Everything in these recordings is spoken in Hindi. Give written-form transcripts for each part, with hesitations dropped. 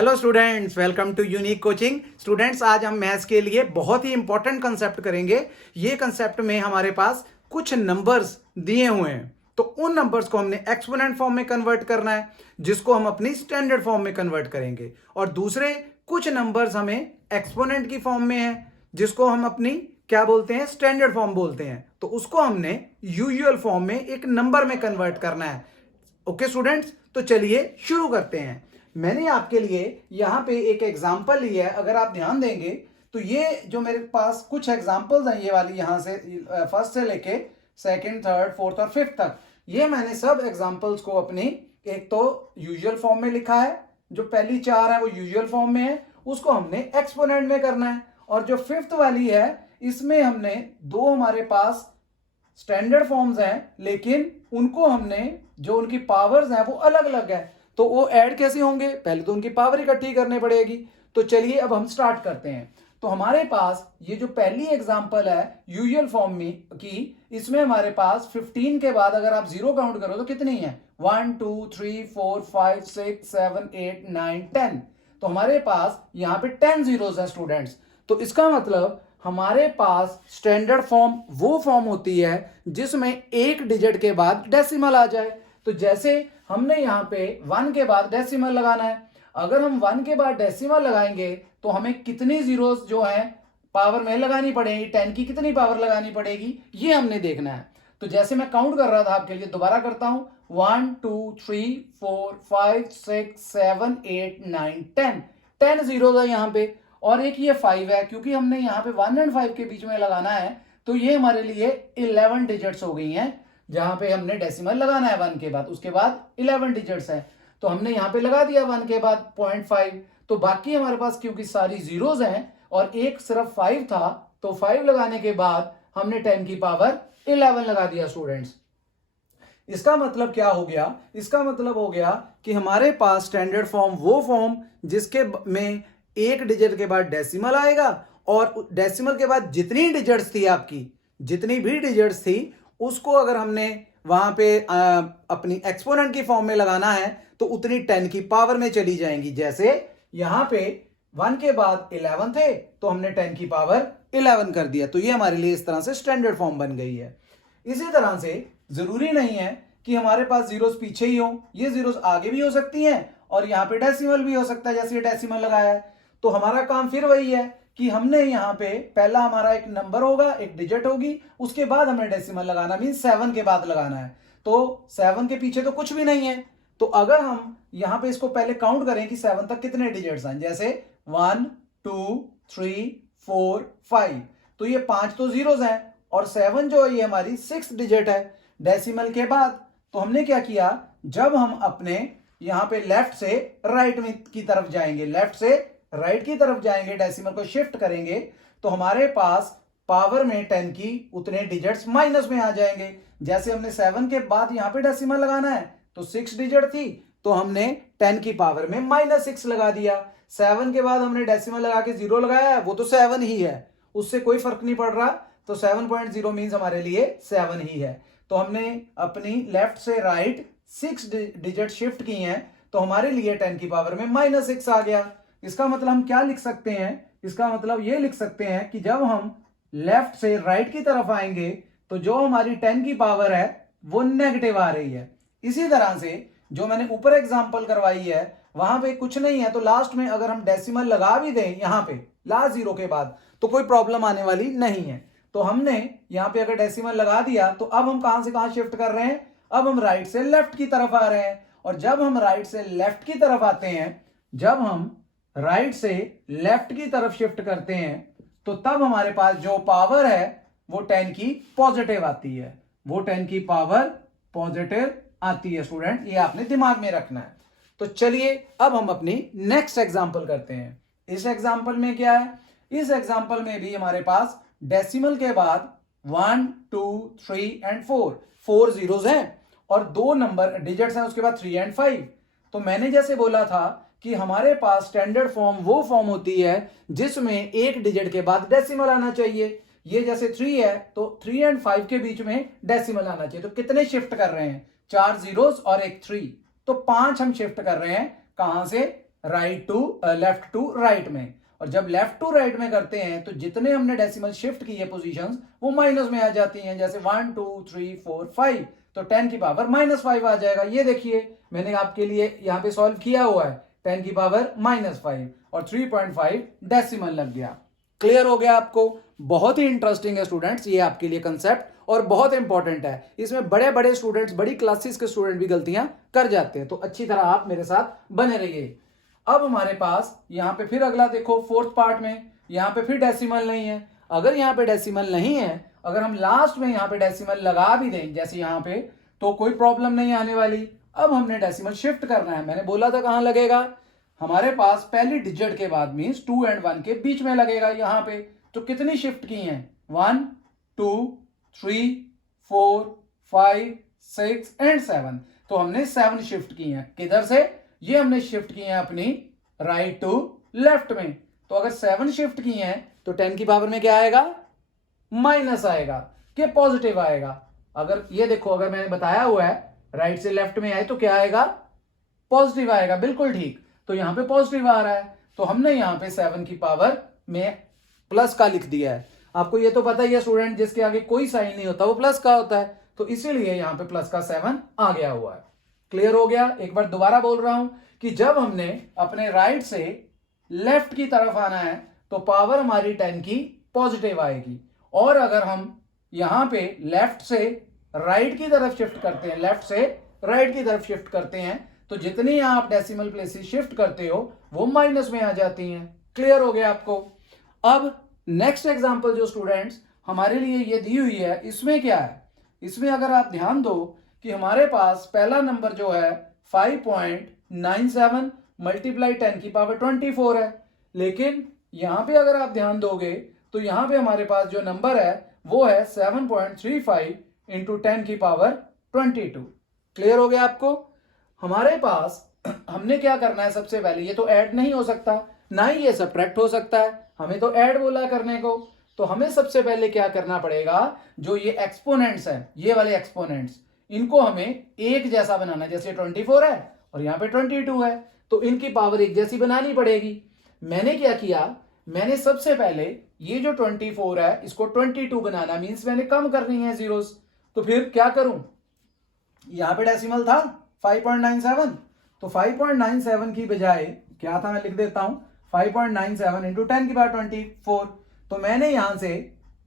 Hello students, welcome to unique coaching. Students, आज हम मैथ्स के लिए बहुत ही इंपॉर्टेंट कंसेप्ट करेंगे। ये कंसेप्ट में हमारे पास कुछ नंबर्स दिए हुए हैं, तो उन नंबर्स को हमने एक्सपोनेंट फॉर्म में कन्वर्ट करना है, जिसको हम अपनी स्टैंडर्ड फॉर्म में कन्वर्ट करेंगे। और दूसरे कुछ नंबर्स हमें एक्सपोनेंट की फॉर्म में है, जिसको हम अपनी क्या बोलते हैं, स्टैंडर्ड फॉर्म बोलते हैं। तो उसको हमने यूजुअल फॉर्म में एक नंबर में कन्वर्ट करना है। ओके स्टूडेंट्स, तो चलिए शुरू करते हैं। मैंने आपके लिए यहां पे एक एग्जांपल लिया है। अगर आप ध्यान देंगे तो ये जो मेरे पास कुछ एग्जांपल्स हैं, ये वाली यहां से फर्स्ट से लेके सेकंड, थर्ड, फोर्थ और फिफ्थ तक, ये मैंने सब एग्जांपल्स को अपनी एक तो यूजुअल फॉर्म में लिखा है। जो पहली चार है वो यूजुअल फॉर्म में है, उसको हमने एक्सपोनेंट में करना है। और जो फिफ्थ वाली है, इसमें हमने दो हमारे पास स्टैंडर्ड फॉर्म्स हैं, लेकिन उनको हमने जो उनकी पावर्स हैं वो अलग अलग है। तो वो ऐड कैसे होंगे, पहले तो उनकी पावर इकट्ठी करनी पड़ेगी। तो चलिए अब हम स्टार्ट करते हैं। तो हमारे पास ये जो पहली एग्जांपल है यूजुअल फॉर्म में की, इसमें हमारे पास 15 के बाद अगर आप जीरो काउंट करो तो कितनी है, 1 2 3 4 5 6 7 8 9 10। तो हमारे पास यहाँ पे 10 जीरोस है स्टूडेंट्स। तो इसका मतलब हमारे पास स्टैंडर्ड फॉर्म वो फॉर्म होती है जिसमें एक डिजिट के बाद डेसिमल आ जाए। तो जैसे हमने यहाँ पे 1 के बाद डेसिमल लगाना है। अगर हम 1 के बाद डेसिमल लगाएंगे तो हमें कितनी जीरोस जो है पावर में लगानी पड़ेगी, 10 की कितनी पावर लगानी पड़ेगी, ये हमने देखना है। तो जैसे मैं काउंट कर रहा था आपके लिए, दोबारा करता हूं, 1 2 3 4 5 6 7 8 9 10। 10 जीरोस है यहाँ पे, और एक ये 5 है। क्योंकि हमने यहाँ पे 1 और 5 के बीच में लगाना है, तो ये हमारे लिए 11 डिजिट्स हो गई हैं, जहां पे हमने डेसिमल लगाना है 1 के बाद। उसके बाद 11 डिजिट्स है, तो हमने यहाँ पे लगा दिया 1 के बाद 0.5। तो बाकी हमारे पास क्योंकि सारी जीरोस हैं और एक सिर्फ 5 था, तो 5 लगाने के बाद हमने 10 की पावर 11 लगा दिया स्टूडेंट्स। इसका मतलब क्या हो गया, इसका मतलब हो गया कि हमारे पास स्टैंडर्ड फॉर्म वो फॉर्म जिसके में एक डिजिट के बाद डेसिमल आएगा, और डेसिमल के बाद जितनी डिजिट्स थी आपकी, जितनी भी डिजिट्स थी, उसको अगर हमने वहां पे अपनी एक्सपोनेंट की फॉर्म में लगाना है तो उतनी 10 की पावर में चली जाएंगी। जैसे यहां पे 1 के बाद 11 थे, तो हमने 10 की पावर 11 कर दिया। तो ये हमारे लिए इस तरह से स्टैंडर्ड फॉर्म बन गई है। इसी तरह से जरूरी नहीं है कि हमारे पास जीरोस पीछे ही हो, ये जीरोस आगे भी हो सकती हैं, और यहाँ पे डेसिमल भी हो सकता है, जैसे ये डेसिमल लगाया है। तो हमारा काम फिर वही है कि हमने यहाँ पे पहला हमारा एक नंबर होगा, एक डिजिट होगी, उसके बाद हमें डेसिमल लगाना, मीन 7 के बाद लगाना है। तो 7 के पीछे तो कुछ भी नहीं है। तो अगर हम यहाँ पे इसको पहले काउंट करें कि 7 तक कितने डिजिट्स हैं, जैसे 1 2 3 4 5, तो ये 5 तो जीरोस हैं, और 7 जो है ये हमारी 6 डिजिट है डेसिमल के बाद। तो हमने क्या किया, जब हम अपने यहाँ पे लेफ्ट से राइट में की तरफ जाएंगे, लेफ्ट से राइट की तरफ जाएंगे, डेसिमल को शिफ्ट करेंगे, तो हमारे पास पावर में 10 की उतने डिजिट्स माइनस में आ जाएंगे। जैसे हमने 7 के बाद यहां पे डेसिमल लगाना है, तो 6 डिजिट थी, तो हमने 10 की पावर में -6 लगा दिया। 7 के बाद हमने डेसिमल लगा के 0 लगाया है, वो तो 7 ही है, उससे कोई फर्क नहीं पड़ रहा। तो 7.0 मीन्स हमारे लिए 7 ही है। तो हमने अपनी लेफ्ट से राइट 6 डिजिट शिफ्ट की हैं, तो हमारे लिए 10 की पावर में -6 आ गया। इसका मतलब हम क्या लिख सकते हैं, इसका मतलब ये लिख सकते हैं कि जब हम लेफ्ट से राइट की तरफ आएंगे, तो जो हमारी 10 की पावर है वो नेगेटिव आ रही है। इसी तरह से जो मैंने ऊपर एग्जांपल करवाई है, वहां पे कुछ नहीं है, तो लास्ट में अगर हम डेसिमल लगा भी दें यहां पे लास्ट जीरो के बाद, तो कोई प्रॉब्लम आने वाली नहीं है। तो हमने यहां पे अगर डेसिमल लगा दिया, तो अब हम कहां से कहां शिफ्ट कर रहे हैं, अब हम राइट से लेफ्ट की तरफ आ रहे हैं। और जब हम राइट से लेफ्ट की तरफ आते हैं, जब हम राइट से लेफ्ट की तरफ शिफ्ट करते हैं, तो तब हमारे पास जो पावर है वो 10 की पॉजिटिव आती है, वो 10 की पावर पॉजिटिव आती है स्टूडेंट, ये आपने दिमाग में रखना है। तो चलिए अब हम अपनी नेक्स्ट एग्जांपल करते हैं। इस एग्जांपल में क्या है, इस एग्जांपल में भी हमारे पास डेसिमल के बाद 1 2 3 एंड 4 जीरोस हैं, और दो नंबर डिजिट्स हैं उसके बाद 3 एंड 5। तो मैंने जैसे बोला था कि हमारे पास स्टैंडर्ड फॉर्म वो फॉर्म होती है जिसमें एक डिजिट के बाद डेसिमल आना चाहिए। ये जैसे 3 है, तो 3 एंड 5 के बीच में डेसिमल आना चाहिए। तो कितने शिफ्ट कर रहे हैं, 4 जीरोस और एक 3, तो 5 हम शिफ्ट कर रहे हैं। कहां से, लेफ्ट टू राइट में, और जब लेफ्ट टू राइट में करते हैं तो जितने हमने डेसिमल शिफ्ट किए पोजीशंस वो माइनस में आ जाती हैं, जैसे 1 2 3 4 5, तो 10 की पावर -5 आ जाएगा। ये देखिए मैंने आपके लिए यहाँ पे सॉल्व किया हुआ है, 10 की पावर -5 और 3.5 डेसिमल लग गया। क्लियर हो गया आपको? बहुत ही इंटरेस्टिंग है स्टूडेंट्स ये आपके लिए कंसेप्ट, और बहुत इंपॉर्टेंट है। इसमें बड़े बड़े स्टूडेंट्स, बड़ी क्लासेस के स्टूडेंट भी गलतियां कर जाते हैं, तो अच्छी तरह आप मेरे साथ बने रहिए। अब हमारे पास यहाँ पे फिर अगला देखो, फोर्थ पार्ट में यहाँ पे फिर डेसिमल नहीं है। अगर यहाँ पे डेसिमल नहीं है, अगर हम लास्ट में यहाँ पे डेसिमल लगा भी दें जैसे यहाँ पे, तो कोई प्रॉब्लम नहीं आने वाली। अब हमने डेसिमल शिफ्ट करना है, मैंने बोला था कहाँ लगेगा, हमारे पास पहली डिजिट के बाद मींस 2 और 1 के बीच में लगेगा यहाँ पे। तो कितनी शिफ्ट की हैं? 1 2 3 4 5 6 एंड 7, तो हमने 7 शिफ्ट की हैं। किधर से? ये हमने शिफ्ट की हैं अपनी राइट टू लेफ्ट में। तो अगर 7 शिफ्ट की हैं तो 10 की पावर में क्या आएगा? माइनस आएगा कि पॉजिटिव आएगा? अगर ये देखो, अगर मैंने बताया हुआ है राइट से लेफ्ट में आए तो क्या आएगा? पॉजिटिव आएगा। बिल्कुल ठीक, तो यहां पे पॉजिटिव आ रहा है, तो हमने यहां पे 7 की पावर में प्लस का लिख दिया है। आपको ये तो पता ही है स्टूडेंट, जिसके आगे कोई साइन नहीं होता वो प्लस का होता है, तो इसीलिए यहां पे प्लस का 7 आ गया हुआ है। क्लियर हो गया? एक बार दोबारा बोल रहा हूं कि जब हमने अपने राइट से लेफ्ट की तरफ आना है तो पावर हमारी 10 की पॉजिटिव आएगी, और अगर हम यहां पे लेफ्ट से राइट की तरफ शिफ्ट करते हैं, लेफ्ट से राइट की तरफ शिफ्ट करते हैं, तो जितनी आप डेसिमल प्लेसेस शिफ्ट करते हो वो माइनस में आ जाती हैं। क्लियर हो गया आपको? अब नेक्स्ट एग्जांपल जो स्टूडेंट्स हमारे लिए ये दी हुई है, इसमें क्या है? इसमें अगर आप ध्यान दो कि हमारे पास पहला नंबर जो है 5.97 मल्टीप्लाई 10 की पावर 24 है, लेकिन यहां पे अगर आप ध्यान दोगे तो यहां पे हमारे पास जो नंबर है वो है 7.35 इंटू 10 की पावर 22। क्लियर हो गया आपको? हमारे पास हमने क्या करना है, सबसे पहले ये तो ऐड नहीं हो सकता, ना ही ये सब्ट्रैक्ट हो सकता है, हमें तो ऐड बोला करने को। तो हमें सबसे पहले क्या करना पड़ेगा, जो ये एक्सपोनेंट्स हैं, ये वाले एक्सपोनेंट्स, इनको हमें एक जैसा बनाना है। जैसे 24 है और यहाँ पे 22 है, तो इनकी पावर एक जैसी बनानी पड़ेगी। मैंने क्या किया, मैंने सबसे पहले ये जो 24 है इसको 22 बनाना, मीन्स मैंने कम करनी है जीरोस। तो फिर क्या करूं, यहां पे डेसिमल था 5.97, तो 5.97 की बजाय क्या था, मैं लिख देता हूं 5.97 इंटू 10 की पावर 24। तो मैंने यहां से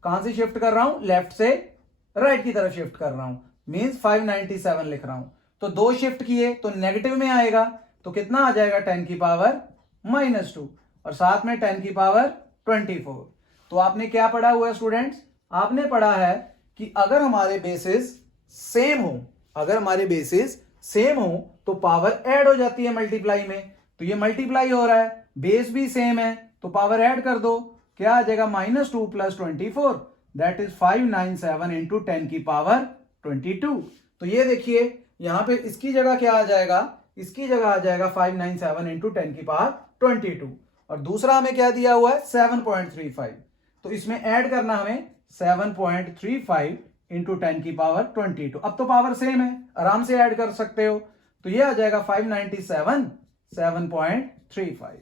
कहां से शिफ्ट कर रहा हूं, लेफ्ट से राइट की तरफ शिफ्ट कर रहा हूं, मीन्स 597 लिख रहा हूं। तो 2 शिफ्ट किए तो नेगेटिव में आएगा, तो कितना आ जाएगा 10 की पावर -2, और साथ में 10 की पावर 24। तो आपने क्या पढ़ा हुआ है स्टूडेंट्स? आपने पढ़ा है कि अगर हमारे बेसिस सेम हो, अगर हमारे बेसिस सेम हो तो पावर ऐड हो जाती है मल्टीप्लाई में। तो ये मल्टीप्लाई हो रहा है, बेस भी सेम है, तो पावर ऐड कर दो, क्या आ जाएगा -2 + 24, दैट इज 597 इंटू 10 की पावर 22। तो ये देखिए यहां पे इसकी जगह क्या आ जाएगा, इसकी जगह आ जाएगा 597 इंटू 10 की पावर 22, और दूसरा हमें क्या दिया हुआ है 7.35, तो इसमें ऐड करना हमें 7.35 इंटू 10 की पावर 22। अब तो पावर सेम है, आराम से ऐड कर सकते हो, तो ये आ जाएगा 597 7.35,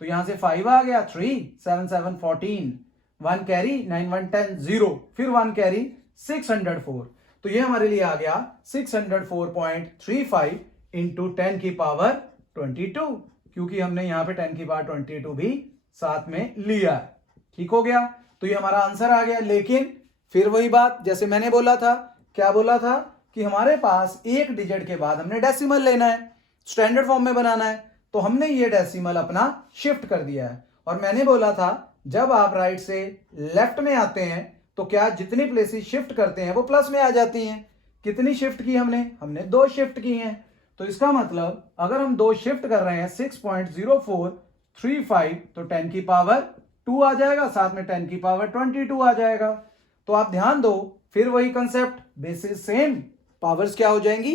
तो यहां से 5 आ गया, 3 7 7 14, 1 कैरी 9 1 10 0, फिर 1 कैरी 604, तो ये हमारे लिए आ गया 604.35 इंटू 10 की पावर 22, क्योंकि हमने यहां पे 10 की पावर 22 भी साथ में लिया है। ठीक हो गया? तो ये हमारा आंसर आ गया। लेकिन फिर वही बात, जैसे मैंने बोला था, क्या बोला था कि हमारे पास एक डिजिट के बाद हमने डेसिमल लेना है, स्टैंडर्ड फॉर्म में बनाना है, तो हमने ये डेसिमल अपना शिफ्ट कर दिया है। और मैंने बोला था जब आप राइट से लेफ्ट में आते हैं तो क्या जितनी प्लेसेस शिफ्ट करते हैं वो प्लस में आ जाती हैं। कितनी शिफ्ट की हमने 2 शिफ्ट की हैं। तो इसका मतलब अगर हम 2 शिफ्ट कर रहे हैं 6.0435, तो 10 की पावर 2 आ जाएगा, साथ में 10 की पावर 22 आ जाएगा। तो आप ध्यान दो, फिर वही कंसेप्ट, बेसिस सेम, पावर्स क्या हो जाएंगी,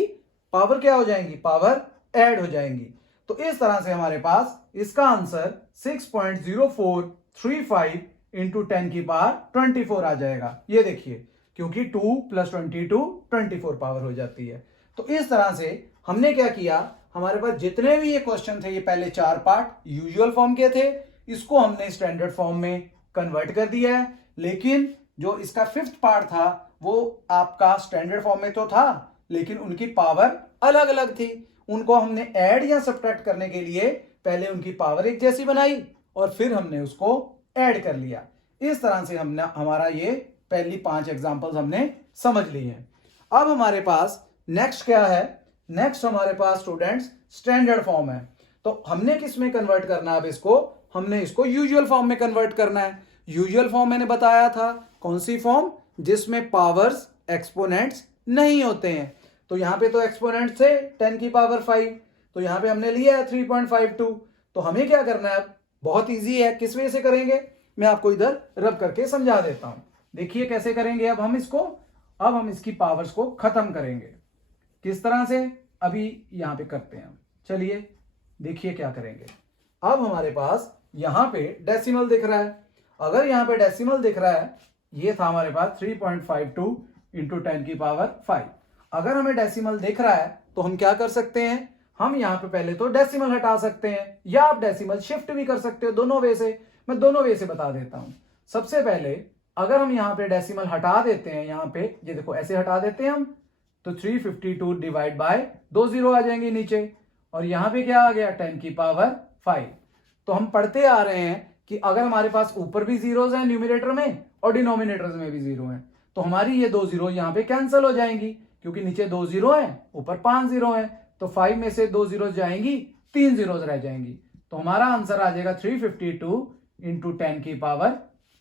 पावर क्या हो जाएंगी, पावर ऐड हो जाएंगी। तो इस तरह से हमारे पास इसका आंसर 6.0435 इंटू 10 की पावर 24 आ जाएगा। ये देखिए, क्योंकि 2 + 22 24 पावर हो जाती है। तो इस तरह से हमने क्या किया, हमारे पास जितने भी ये क्वेश्चन थे, ये पहले 4 पार्ट यूजुअल फॉर्म के थे, इसको हमने स्टैंडर्ड फॉर्म में कन्वर्ट कर दिया है। लेकिन जो इसका 5th पार्ट था वो आपका स्टैंडर्ड फॉर्म में तो था, लेकिन उनकी पावर अलग अलग थी। उनको हमने ऐड या सब्ट्रैक्ट करने के लिए पहले उनकी पावर एक जैसी बनाई और फिर हमने उसको ऐड कर लिया। इस तरह से हमने हमारा ये पहली 5 एग्जांपल्स हमने समझ ली हैं। अब हमारे पास नेक्स्ट क्या है? नेक्स्ट हमारे पास स्टूडेंट्स स्टैंडर्ड फॉर्म है। तो हमने किस में कन्वर्ट करना है? अब इसको हमने इसको यूजुअल फॉर्म में कन्वर्ट करना है। यूजुअल फॉर्म मैंने बताया था, कौन सी फॉर्म? जिसमें पावर्स एक्सपोनेंट्स नहीं होते हैं। तो यहां पे तो एक्सपोनेंट से 10 की पावर 5, तो यहां पे हमने लिया है 3.52। तो हमें क्या करना है? बहुत इजी है। किस वे से करेंगे मैं आपको इधर रब करके समझा देता हूं। देखिए कैसे करेंगे। अब हम इसकी पावर्स को खत्म करेंगे। किस तरह से? अभी यहां पे करते हैं। चलिए देखिए क्या करेंगे। अब हमारे पास यहां पे डेसिमल दिख रहा है। अगर यहां पे डेसिमल दिख रहा है, ये था हमारे पास 3.52 इंटू 10 की पावर 5। अगर हमें डेसिमल दिख रहा है तो हम क्या कर सकते हैं? हम यहां पे पहले तो डेसिमल हटा सकते हैं, या आप डेसिमल शिफ्ट भी कर सकते हो, दोनों वे से। मैं दोनों वे से बता देता हूं। सबसे पहले अगर हम यहां पे डेसिमल हटा देते हैं, यहां पे ये देखो ऐसे हटा देते हैं हम, तो 352 डिवाइड बाय 2 जीरो आ जाएंगे नीचे, और यहां पे क्या आ गया? 10 की पावर 5। तो हम पढ़ते आ रहे हैं कि अगर हमारे पास ऊपर भी जीरोज हैं न्यूमरेटर में और डिनोमिनेटर्स में भी जीरो हैं, तो हमारी ये 2 जीरो यहां पे कैंसिल हो जाएंगी, क्योंकि नीचे 2 जीरो हैं, ऊपर 5 जीरो हैं। तो 5 में से 2 जीरो जाएंगी, 3 जीरोज रह जाएंगी। तो हमारा आंसर आ जाएगा 352 इंटू 10 की पावर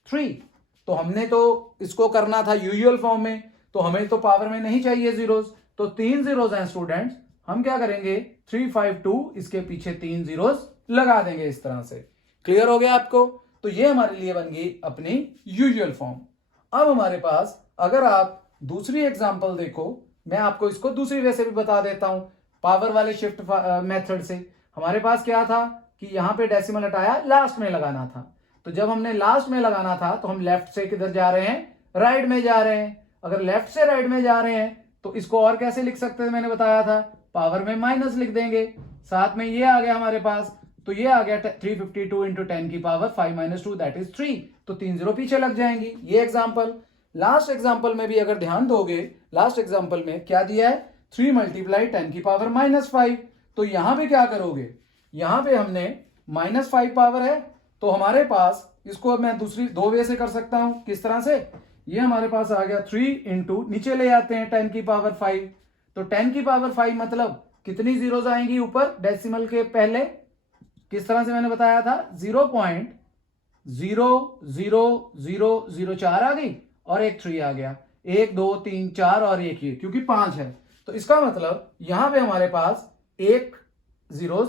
3। तो हमने तो इसको करना था यूजुअल फॉर्म में, तो हमें तो पावर में नहीं चाहिए जीरोज, तो 3 जीरोज हैं स्टूडेंट्स। हम क्या करेंगे? 352 इसके पीछे 3 जीरोज लगा देंगे इस तरह से। क्लियर हो गया आपको? तो ये हमारे लिए बन गई अपनी यूजुअल फॉर्म। अब हमारे पास अगर आप दूसरी एग्जांपल देखो, मैं आपको इसको दूसरी वे से भी बता देता हूं, पावर वाले शिफ्ट मेथड से। हमारे पास क्या था कि यहां पे डेसिमल हटाया, लास्ट में लगाना था। तो जब हमने लास्ट में लगाना था तो हम लेफ्ट से किधर जा रहे हैं? राइट में जा रहे हैं। अगर लेफ्ट से राइट में जा रहे हैं तो इसको और कैसे लिख सकते हैं? मैंने बताया था पावर में माइनस लिख देंगे। साथ में ये आ गया हमारे पास, तो ये आ गया 352 इंटू 10 की पावर 5 माइनस 2 दैट इज 3। तो 3 जीरो पीछे लग जाएंगी। ये एग्जांपल। लास्ट एग्जांपल में भी अगर ध्यान दोगे, लास्ट एग्जांपल में क्या दिया है? 3 मल्टीप्लाई 10 की पावर -5। तो यहां पे क्या करोगे? यहां पे हमने -5 पावर है, तो हमारे पास इसको मैं दूसरी 2 वे से कर सकता हूं। किस तरह से? ये हमारे पास आ गया 3 इंटू नीचे ले आते हैं 10 की पावर 5। तो 10 की पावर 5 मतलब कितनी जीरोज आएंगी ऊपर डेसिमल के पहले? किस तरह से मैंने बताया था? 0.00004 आ गई और एक 3 आ गया। 1 2 3 4 और एक ये, क्योंकि 5 है। तो इसका मतलब यहां पे हमारे पास एक जीरो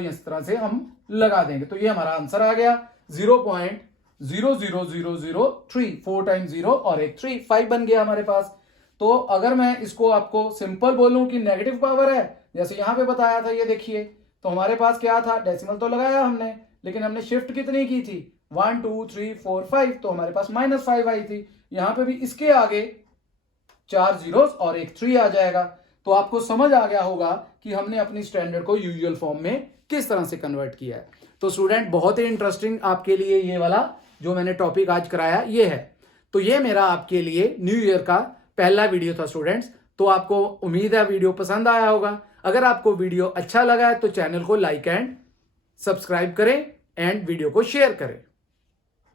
इस तरह से हम लगा देंगे। तो ये हमारा आंसर आ गया 0.00003। 4 टाइम्स 0 और एक 3, 5 बन गया हमारे पास। तो अगर मैं इसको आपको सिंपल बोलूं कि नेगेटिव पावर है, जैसे यहां पे बताया था, ये देखिए, तो हमारे पास क्या था? डेसिमल तो लगाया हमने, लेकिन हमने शिफ्ट कितनी की थी? 1 2 3 4 5। तो हमारे पास -5 आई थी। यहां पे भी इसके आगे 4 जीरोस और एक 3 आ जाएगा। तो आपको समझ आ गया होगा कि हमने अपनी स्टैंडर्ड को यूजुअल फॉर्म में किस तरह से कन्वर्ट किया है। तो स्टूडेंट बहुत ही इंटरेस्टिंग आपके लिए ये वाला जो मैंने टॉपिक आज कराया ये है। तो ये मेरा आपके लिए न्यू ईयर का पहला वीडियो था स्टूडेंट्स। तो आपको उम्मीद है वीडियो पसंद आया होगा। अगर आपको वीडियो अच्छा लगा है तो चैनल को लाइक एंड सब्सक्राइब करें एंड वीडियो को शेयर करें।